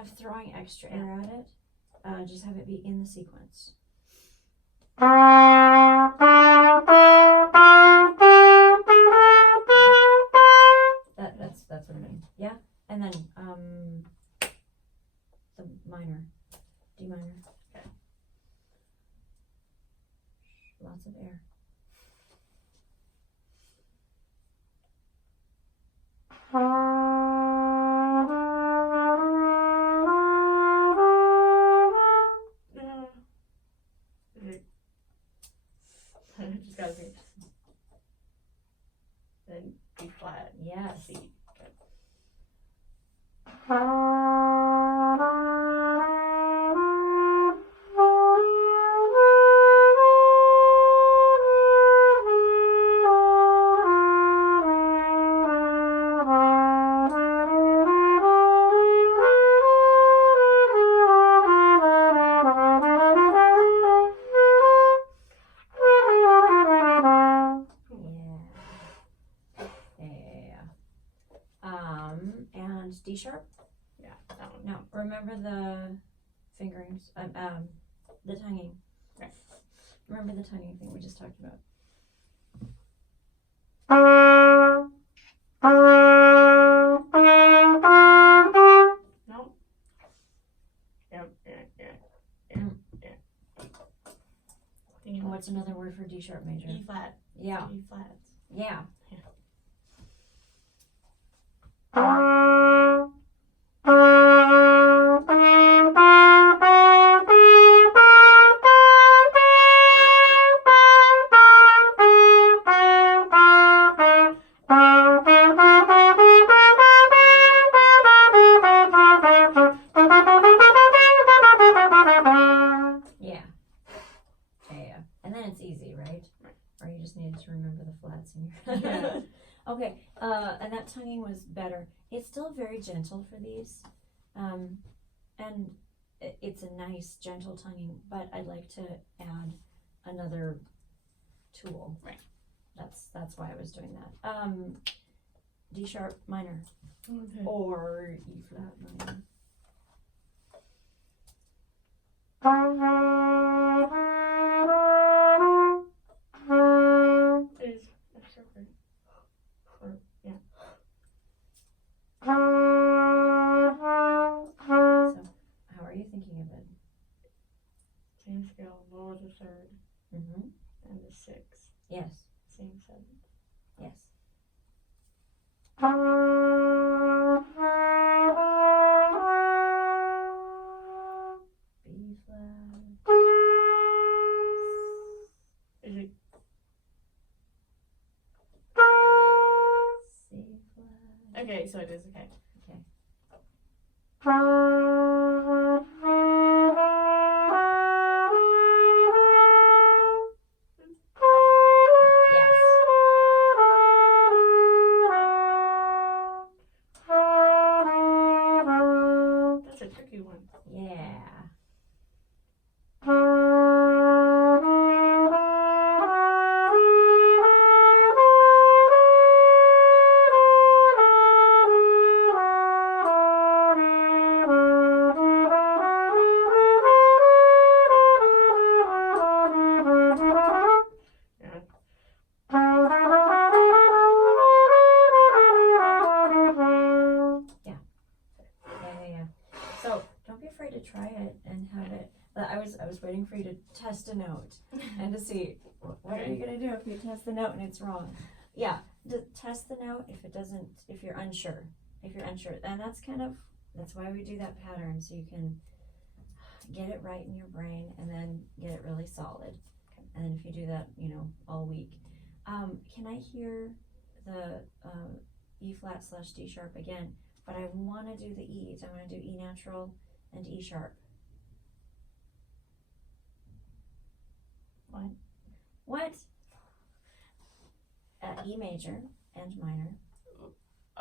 of throwing extra air at it. Just have it be in the sequence. That's what I mean. Yeah, and then the minor, D minor. Okay. Lots of air. Just gotta think. Then B flat. Yes. C. Good. And D sharp? Yeah, that one. No, remember the fingerings, the tonguing. Okay. Remember the tonguing thing we just talked about. No. Yep. What's another word for D sharp major? E flat. Yeah. E flats. Yeah. And then it's easy, right? Or you just needed to remember the flats in your Okay, and that tonguing was better. It's still very gentle for these, and it's a nice gentle tonguing, but I'd like to add another tool. Right. That's why I was doing that. D sharp minor. Okay. Or E flat minor. Same scale, lower the third, Mm-hmm. and the sixth. Yes. Same seventh. Yes. B flat. Is it? C flat. Okay, so it is okay. Okay. That's a tricky one. Yeah. So don't be afraid to try it and have it. I was waiting for you to test a note and to see what are you gonna do if you test the note and it's wrong. Yeah, test the note if you're unsure, and that's why we do that pattern, so you can get it right in your brain and then get it really solid. And then if you do that, all week. Can I hear the E flat / D sharp again? But I want to do the E's. I want to do E natural and E sharp. What? E major and minor.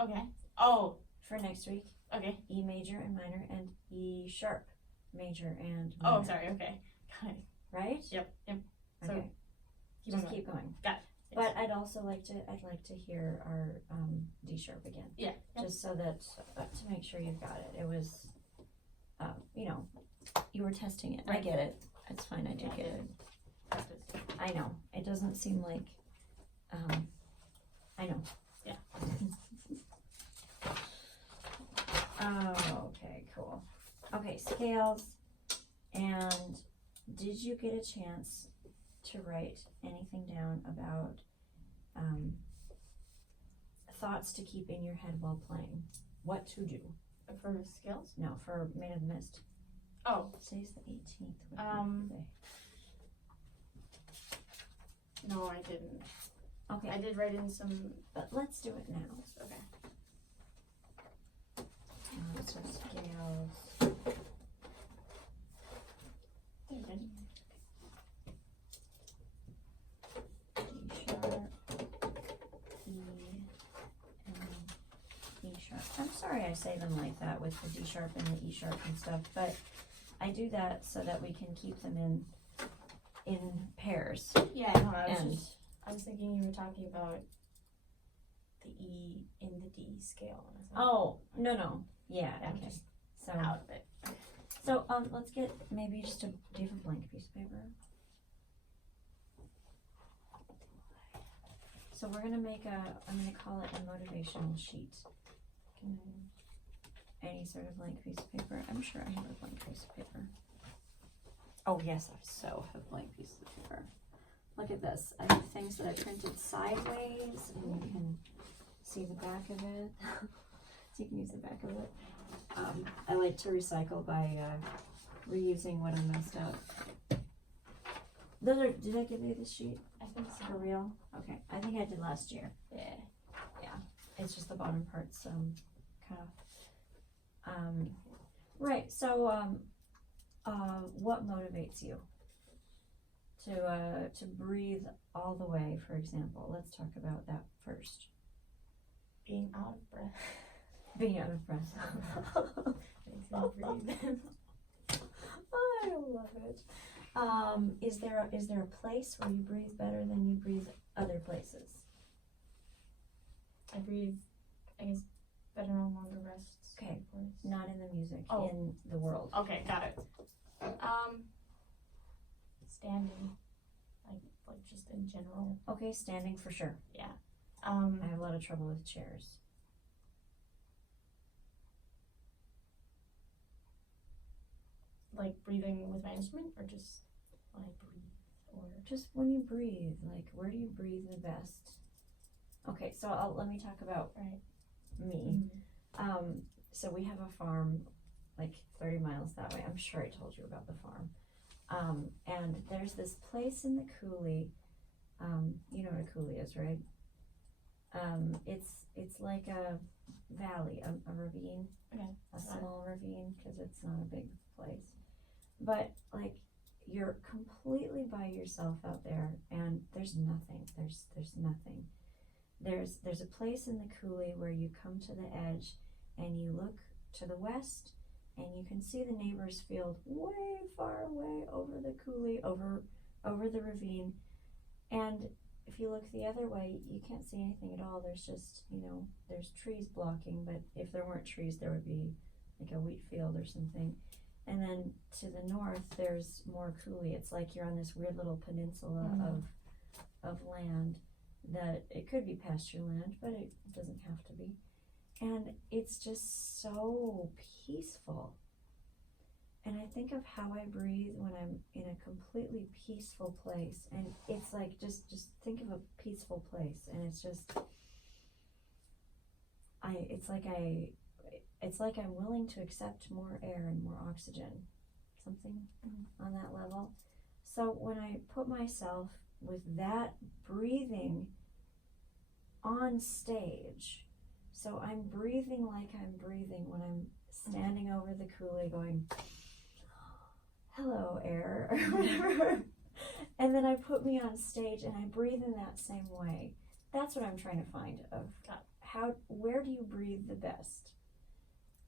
Okay. Oh. For next week. Okay. E major and minor, and E sharp major and minor. Oh, sorry. Okay. Got it. Right? Yep. So okay. Keep going. Got it. Yes. But I'd like to hear our D sharp again. Yeah. Just so that to make sure you've got it. It was you know, you were testing it. I Right. get it. It's fine. I do Yeah. get it. Practice. I know. It doesn't seem like, I know. Yeah. Oh, okay, cool. Okay, scales. And did you get a chance to write anything down about thoughts to keep in your head while playing? What to do? For skills? No, for Maid of the Mist. Oh. Today's the 18th. No, I didn't. Okay, I did write in some. but let's do it now. Okay. So scales. There, good. D sharp, E, and E sharp. I'm sorry I say them like that with the D sharp and the E sharp and stuff, but I do that so that we can keep them in pairs. Yeah, no, And- I was thinking you were talking about the E in the D scale. And I was like, Oh, no. Yeah, I'm okay. just So, out of it. let's get maybe just do you have a blank piece of paper? So we're gonna make I'm gonna call it a motivational sheet. Any sort of blank piece of paper. I'm sure I have a blank piece of paper. Oh yes, I so have blank pieces of paper. Look at this. I have things that I printed sideways, and you can see the back of it. So you can use the back of it. I like to recycle by reusing what I messed up. Did I give you this sheet I think so. for real? Okay, I think I did last year. Yeah. It's just the bottom part's cut off. Right. So, what motivates you to breathe all the way? For example, let's talk about that first. Being out of breath. Being out of breath. Makes me breathe. I love it. Is there a place where you breathe better than you breathe other places? I breathe, I guess, better on longer rests. Okay. of course. Not in the music, Oh. in the world. Okay, got it. Standing, like just in general. Okay, standing for sure. I have a lot of trouble with chairs. Like breathing with my instrument, or just when I breathe, or Just when you breathe, like where do you breathe the best? Okay, so let me talk about right. me. So we have a farm like 30 miles that way. I'm sure I told you about the farm. And there's this place in the coulee. You know what a coulee is, right? It's like a valley, a ravine, Okay. a small ravine, because it's not a big place. But like you're completely by yourself out there, and there's nothing. There's nothing. There's a place in the coulee where you come to the edge, and you look to the west, and you can see the neighbor's field way far away over the coulee, over the ravine. And if you look the other way, you can't see anything at all. There's just, there's trees blocking, but if there weren't trees, there would be like a wheat field or something. And then to the north, there's more coulee. It's like you're on this weird little peninsula of land that it could be pasture land, but it doesn't have to be. And it's just so peaceful. And I think of how I breathe when I'm in a completely peaceful place. And it's like, just think of a peaceful place. And it's just, it's like I'm willing to accept more air and more oxygen. Something on that level. So when I put myself with that breathing on stage, so I'm breathing like I'm breathing when I'm standing over the coulee going, hello air, or whatever. And then I put me on stage and I breathe in that same way. That's what I'm trying to find of where do you breathe the best?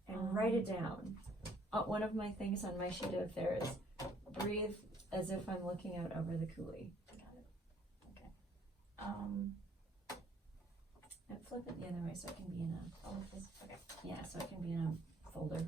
And write it down. One of my things on my sheet up there is breathe as if I'm looking out over the coulee. Got it. Okay. And flip it the other way so it can be in a, Okay. so it can be in a folder.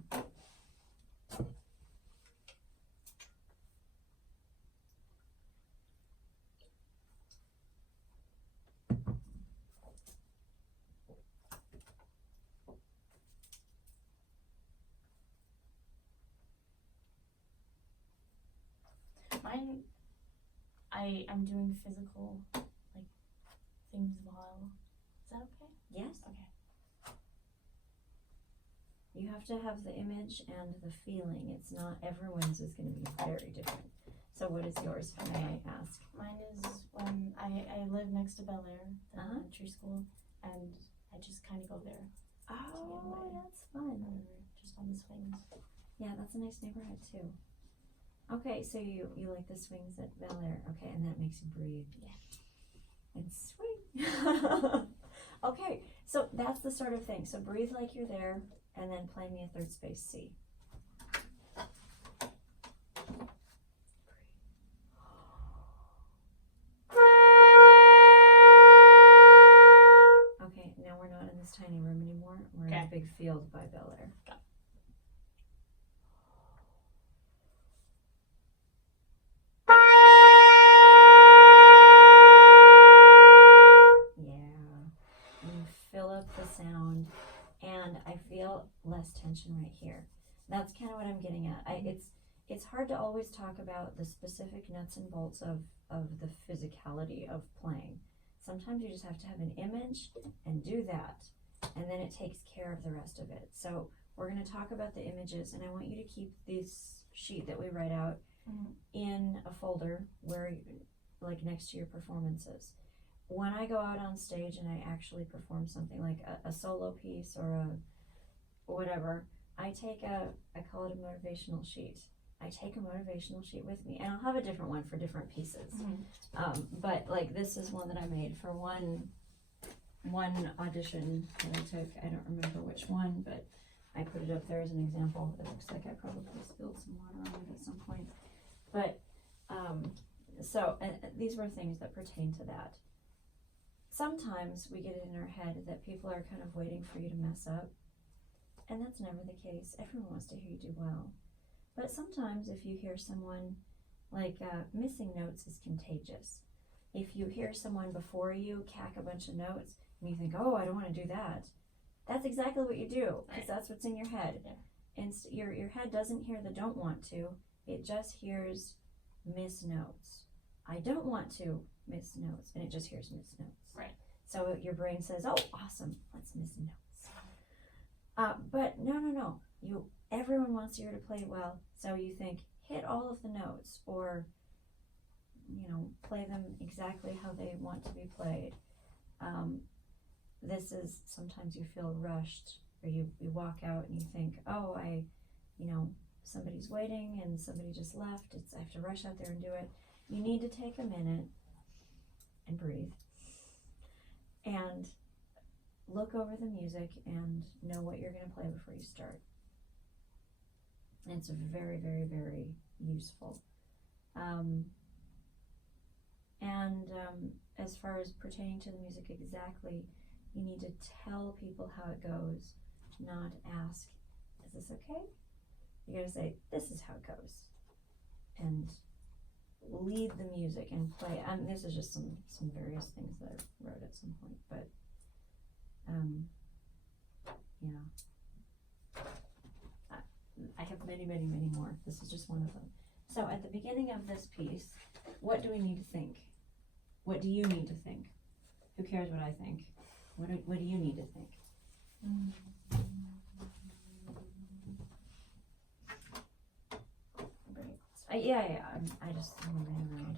I'm doing physical like things while. Is that okay? Yes. Okay. You have to have the image and the feeling. It's not, everyone's is going to be very different. So what is yours, if I might ask? Mine is when I live next to Bel Air, the Uh-huh. elementary school, and I just kind of go there. Oh, that's fun. Just on the swings. Yeah, that's a nice neighborhood too. Okay, so you like the swings at Bel Air. Okay, and that makes you breathe. Yeah. And swing. Okay, so that's the sort of thing. So breathe like you're there, and then play me a third space C. Okay, now we're not in this tiny room anymore. We're in a big field by Bel Air. Got it. Yeah, you fill up the sound, and I feel less tension right here. That's kind of what I'm getting at. It's hard to always talk about the specific nuts and bolts of the physicality of playing. Sometimes you just have to have an image and do that, and then it takes care of the rest of it. So we're going to talk about the images, and I want you to keep this sheet that we write out in a folder where, like, next to your performances. When I go out on stage and I actually perform something like a solo piece or a whatever, I call it a motivational sheet. I take a motivational sheet with me, and I'll have a different one for different pieces. But like this is one that I made for one audition that I took. I don't remember which one, but I put it up there as an example. It looks like I probably spilled some water on it at some point. But so these were things that pertain to that. Sometimes we get it in our head that people are kind of waiting for you to mess up, and that's never the case. Everyone wants to hear you do well. But sometimes if you hear someone, like missing notes is contagious. If you hear someone before you cack a bunch of notes and you think, oh, I don't want to do that, that's exactly what you do, because that's what's in your head. Yeah. And your head doesn't hear the don't want to, it just hears miss notes. I don't want to miss notes, and it just hears miss notes. Right. So your brain says, oh, awesome, let's miss notes. But no. Everyone wants you to play well, so you think, hit all of the notes, or, play them exactly how they want to be played. This is, sometimes you feel rushed, or you walk out and you think, oh, somebody's waiting and somebody just left, I have to rush out there and do it. You need to take a minute and breathe, and look over the music and know what you're going to play before you start. And it's very, very, very useful. As far as pertaining to the music exactly, you need to tell people how it goes, not ask, is this okay? You gotta say, this is how it goes. And lead the music and play. This is just some various things that I wrote at some point, but I have many, many, many more. This is just one of them. So at the beginning of this piece, what do we need to think? What do you need to think? Who cares what I think? What do you need to think? I just moved it around.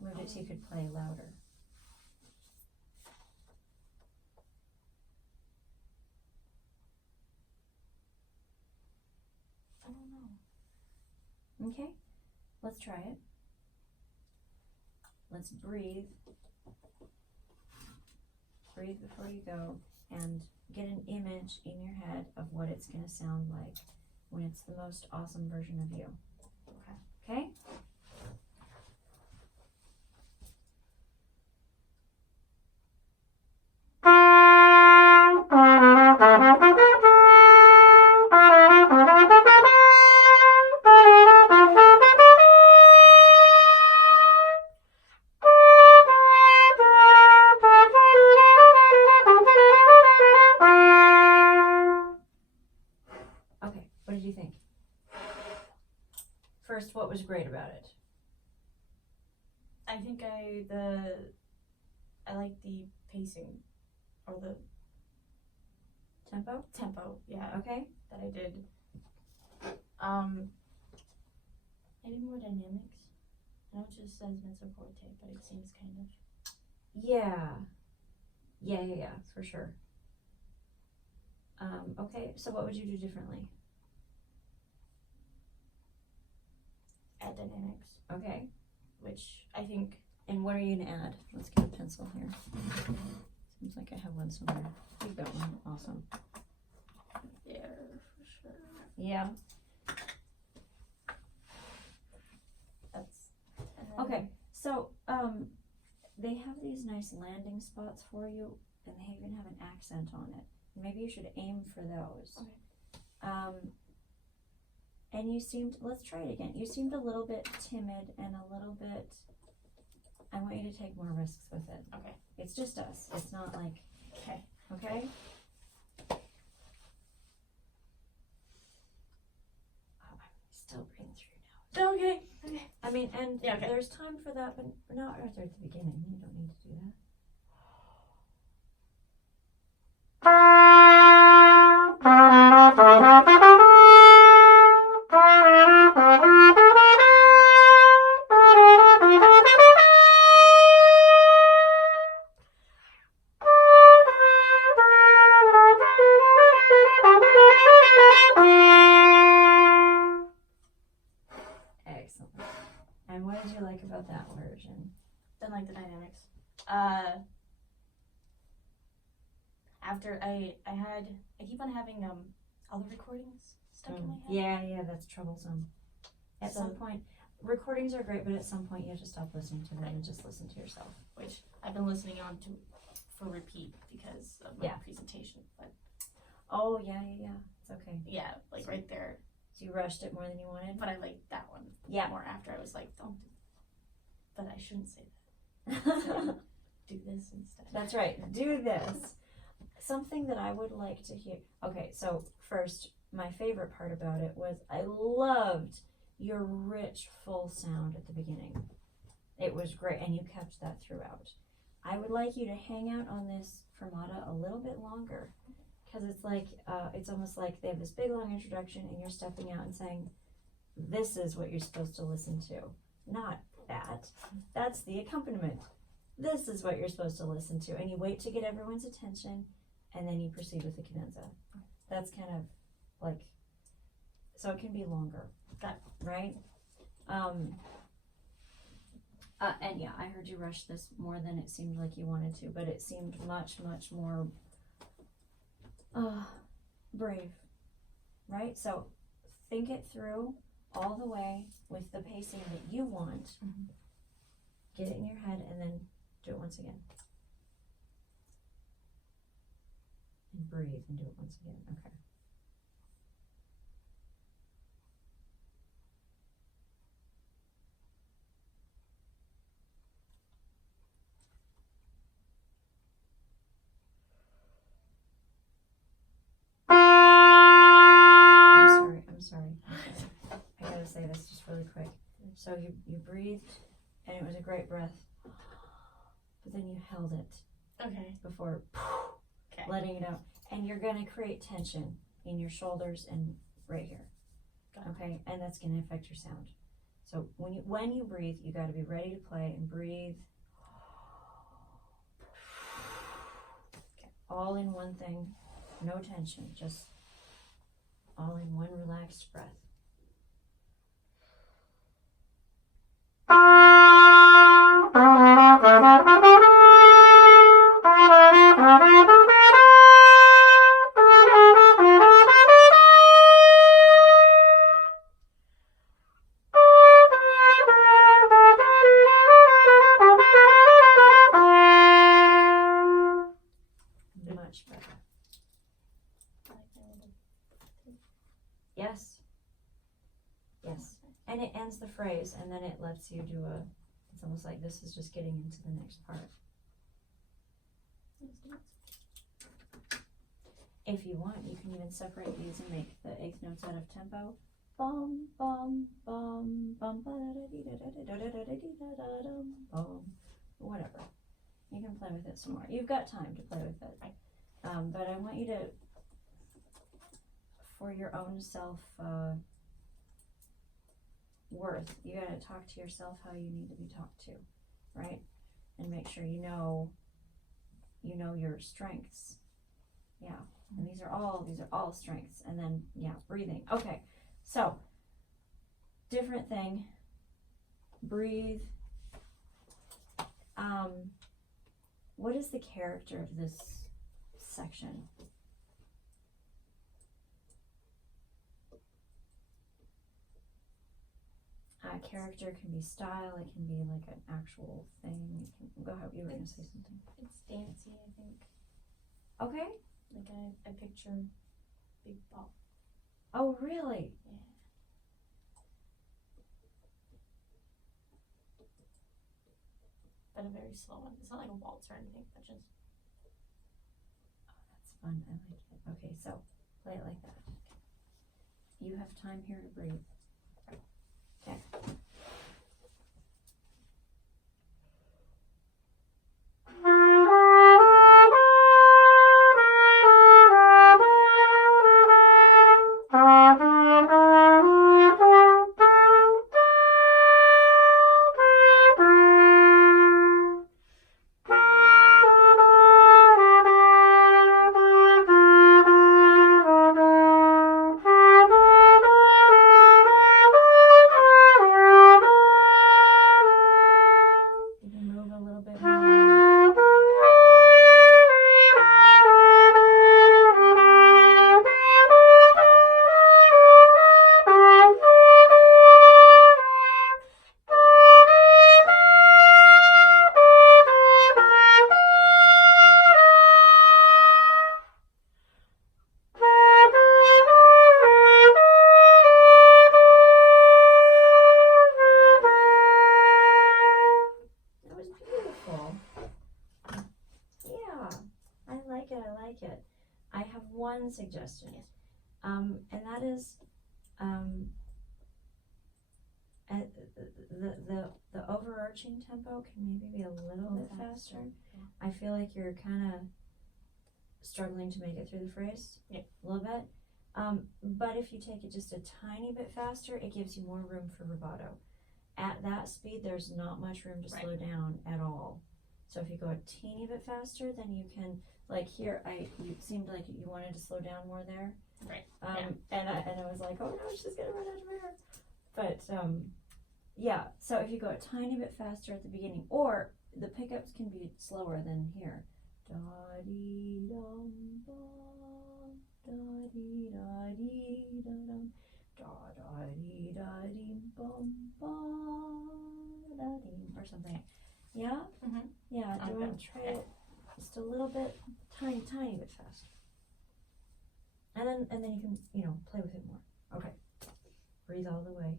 Moved it so you could play louder. I don't know. Okay, let's try it. Let's breathe. Breathe before you go, and get an image in your head of what it's going to sound like when it's the most awesome version of you. Okay? Okay, what did you think? First, what was great about it? I think I like the pacing or the Tempo? tempo, yeah, Okay. that I did. Maybe more dynamics. I know it just says mezzo forte, but it seems kind of Yeah. Yeah, for sure. Okay, so what would you do differently? add dynamics, Okay. which I think And what are you gonna add? Let's get a pencil here. Seems like I have one somewhere. You got one. Awesome. there for sure. Yeah. That's and then, Okay. So, they have these nice landing spots for you, and they even have an accent on it. Maybe you should aim for those. Okay. And you seemed, let's try it again. You seemed a little bit timid and a little bit, I want you to take more risks with it. Okay. It's just us. It's not like, Okay. okay? Oh, I'm still breathing through your nose. Okay. Okay. I mean, and Yeah, okay. there's time for that, but not right there at the beginning. You don't need to do that. Excellent. And what did you like about that version? Then like the dynamics. After I keep on having all the recordings stuck in my head. Yeah, that's troublesome. At So- some point, recordings are great, but at some point you have to stop listening to them and just listen to yourself. Which I've been listening on to for repeat because of my Yeah. presentation. But Oh, yeah. It's okay. yeah, like right there. So you rushed it more than you wanted? But I like that one Yeah. more after. I was like, don't do but I shouldn't say that. Do this instead. That's right. Do this. Something that I would like to hear. Okay, so first, my favorite part about it was I loved your rich, full sound at the beginning. It was great, and you kept that throughout. I would like you to hang out on this fermata a little bit longer, because it's like, it's almost like they have this big long introduction, and you're stepping out and saying, this is what you're supposed to listen to. Not that. That's the accompaniment. This is what you're supposed to listen to. And you wait to get everyone's attention, and then you proceed with the cadenza. That's kind of like, so it can be longer. Got right? And yeah, I heard you rush this more than it seemed like you wanted to, but it seemed much, much more brave, right? So think it through all the way with the pacing that you want. Mhm. Get it in your head and then do it once again. And breathe and do it once again. Okay. I'm sorry. I gotta say this just really quick. So you breathed, and it was a great breath, but then you held it Okay. before Okay. letting it out, and you're gonna create tension in your shoulders and right here. Got it. Okay, and that's gonna affect your sound. So when you breathe, you got to be ready to play and breathe. Okay. All in one thing, no tension, just all in one relaxed breath. Much better. Yes. Yes. And it ends the phrase, and then it lets you do it's almost like this is just getting into the next part. If you want, you can even separate these and make the eighth notes out of tempo bum bum bum bum bum. Whatever. You can play with it some more. You've got time to play with it. But I want you to, for your own self worth, you gotta talk to yourself how you need to be talked to, right? And make sure you know your strengths. Yeah. And these are all strengths. And then breathing. Okay. So different thing. Breathe. What is the character of this section? Character can be style, it can be like an actual thing. It can, go ahead, you were going to say something. It's fancy, I think. Okay. Like I picture big ball. Oh, really? Yeah. But a very slow one. It's not like a waltz or anything, but just. Oh, that's fun. I like it. Okay, so play it like that. You have time here to breathe. Okay. I have one suggestion. Yes. And that is the overarching tempo can maybe be a little bit faster. Yeah. I feel like you're kind of struggling to make it through the phrase. Yeah. A little bit. But if you take it just a tiny bit faster, it gives you more room for rubato. At that speed, there's not much room to slow down at all. So if you go a teeny bit faster, then you can, like here, you seemed like you wanted to slow down more there. Right. And I was like, oh no, she's gonna run out of air. But yeah, so if you go a tiny bit faster at the beginning, or the pickups can be slower than here. Da dee dum bum, da dee da dee da dum, da da dee da dee bum bum, da dee, or something. Yeah? Mm-hmm. Yeah, do you want to try it just a little bit, tiny bit faster? And then you can, play with it more. Okay. Breathe all the way.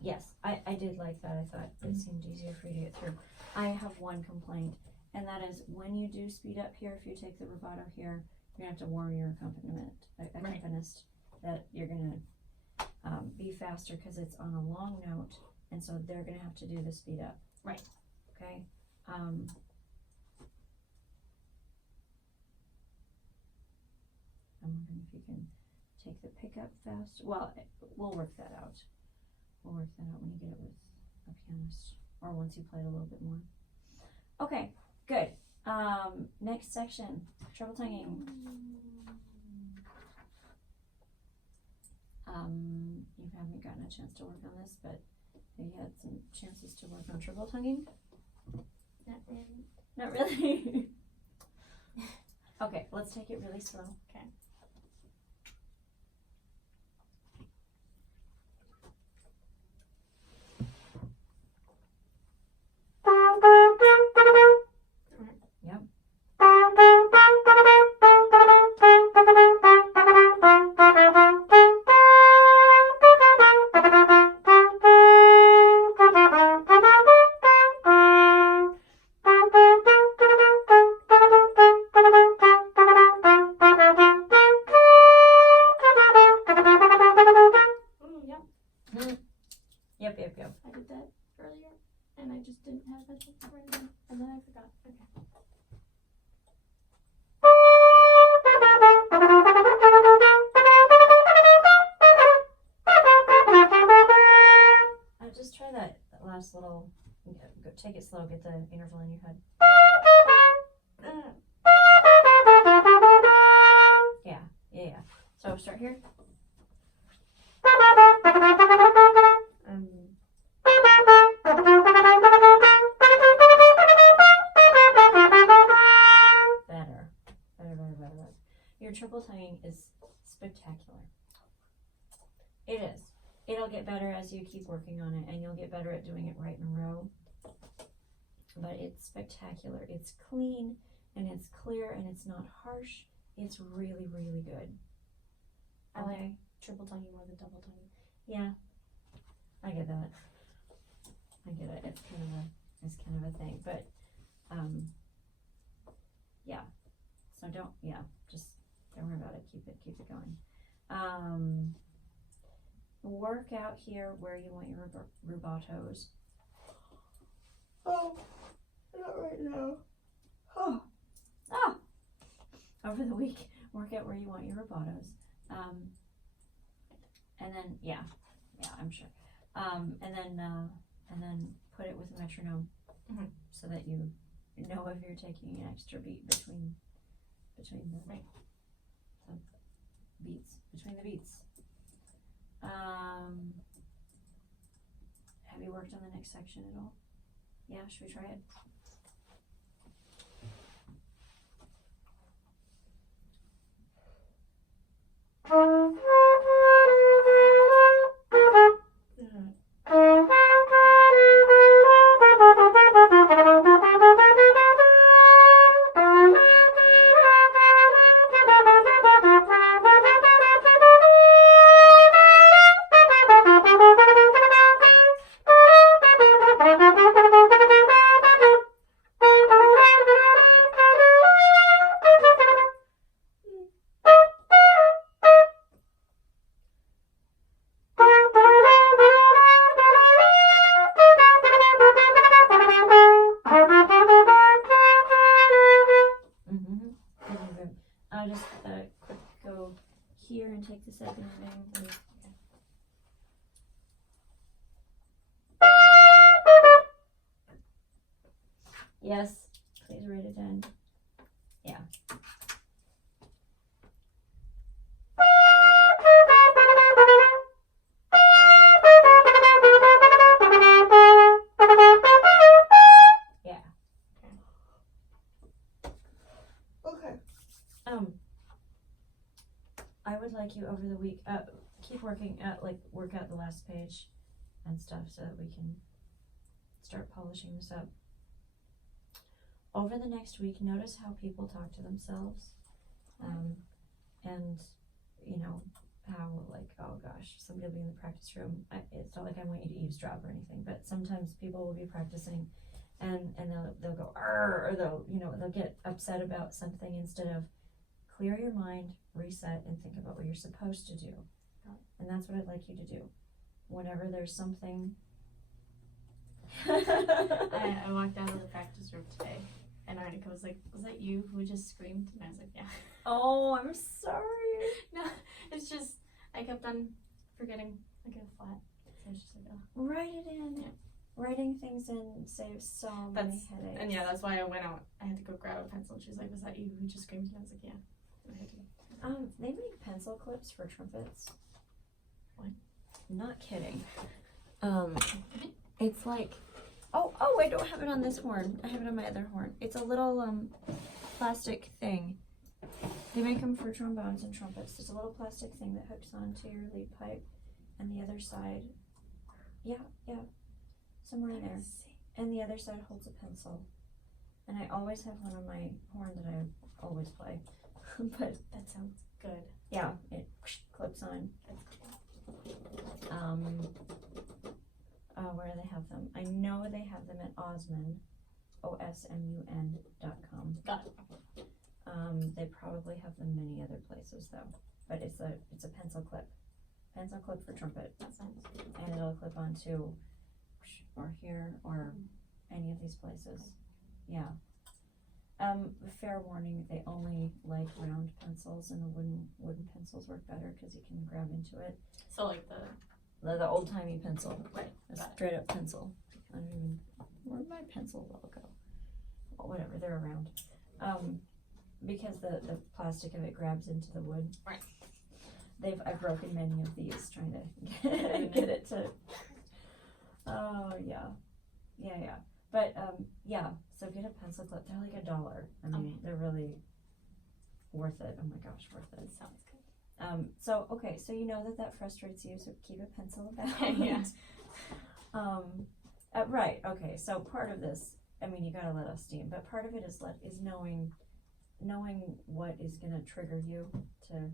Yes, I did like that. I thought it seemed easier for you to get through. I have one complaint, and that is when you do speed up here, if you take the rubato here, you're going to have to warn your accompanist that you're going to be faster because it's on a long note, and so they're going to have to do the speed up. Right. Okay? I'm wondering if you can take the pickup fast. Well, we'll work that out. We'll work that out when you get it with a pianist. or once you play it a little bit more. Okay, good. Next section, treble tonguing. You haven't gotten a chance to work on this, but you had some chances to work on triple tonguing. Not really. Not really. Okay, let's take it really slow. Okay. Yep. Yep. I did that earlier, and I just didn't have much of it, and then I forgot. Okay. Just try that last little. Take it slow. Get the interval in your head. Yeah. So start here. Better. Your triple tonguing is spectacular. It is. It'll get better as you keep working on it, and you'll get better at doing it right in a row. But it's spectacular. It's clean, and it's clear, and it's not harsh. It's really, really good. I like triple tonguing more than double tonguing. Yeah, I get that. I get it. It's kind of a thing, but yeah. So just don't worry about it. Keep it going. Work out here where you want your rubatos. Oh, not right now. Oh. Over the week, work out where you want your rubatos. And then I'm sure. And then put it with a metronome, so that you know if you're taking an extra beat between the beats. Have you worked on the next section at all? Yeah, should we try it? I'll just quick go here and take the second thing. Yes, please rate it in. Yeah. Yeah. Okay. I would like you over the week, keep working at, work out the last page and stuff so that we can start polishing this up. Over the next week, notice how people talk to themselves, and how oh gosh, somebody will be in the practice room. It's not like I want you to eavesdrop or anything, but sometimes people will be practicing, and they'll go or they'll get upset about something instead of clear your mind, reset, and think about what you're supposed to do. And that's what I'd like you to do. Whenever there's something. I walked out of the practice room today, and Arnica was like, "Was that you who just screamed?" And I was like, "Yeah." Oh, I'm sorry. No, it's just I kept on forgetting I get a flat. So I was just like, "Oh." Write it in. Yeah. writing things in saves so many headaches. And yeah, that's why I went out. I had to go grab a pencil. She's like, "Was that you who just screamed?" And I was like, "Yeah." I had to. They make pencil clips for trumpets. What? Not kidding. It's like, oh, I don't have it on this horn. I have it on my other horn. It's a little plastic thing. They make them for trombones and trumpets. There's a little plastic thing that hooks onto your lead pipe, and the other side, yeah, somewhere in there. And the other side holds a pencil. And I always have one on my horn that I always play. But That sounds good. yeah, it clips on. Where do they have them? I know they have them at Osmun, OSMUN.com. Got it. They probably have them many other places though. But it's a pencil clip for trumpet, That's nice. and it'll clip onto or here or any of these places. Yeah. Fair warning, they only like round pencils, and the wooden pencils work better because you can grab into it. So like The old timey pencil, right. a Got it. straight up pencil. I don't even, where'd my pencil level go? Well, whatever, they're around. Because the plastic of it grabs into the wood. Right. I've broken many of these trying to get it to. Oh yeah. But yeah. So get a pencil clip. They're like $1. I mean, they're really worth it. Oh my gosh, worth it. Sounds good. So you know that frustrates you. So keep a pencil about. Yeah. Right. Okay. So part of this, I mean, you gotta let off steam, but part of it is knowing what is gonna trigger you to.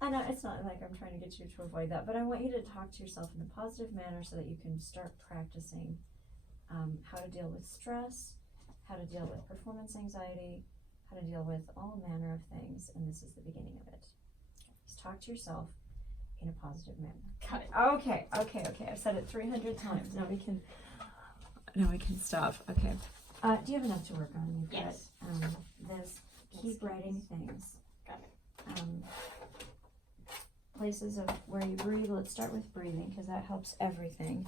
I know it's not like I'm trying to get you to avoid that, but I want you to talk to yourself in a positive manner so that you can start practicing how to deal with stress, how to deal with performance anxiety, how to deal with all manner of things, and this is the beginning of it. Just talk to yourself in a positive manner. Got it. Okay. I've said it 300 times. Now we can stop. Okay. Do you have enough to work on? You've Yes. got this. Keep writing things. Got it. Places of where you breathe. Let's start with breathing because that helps everything.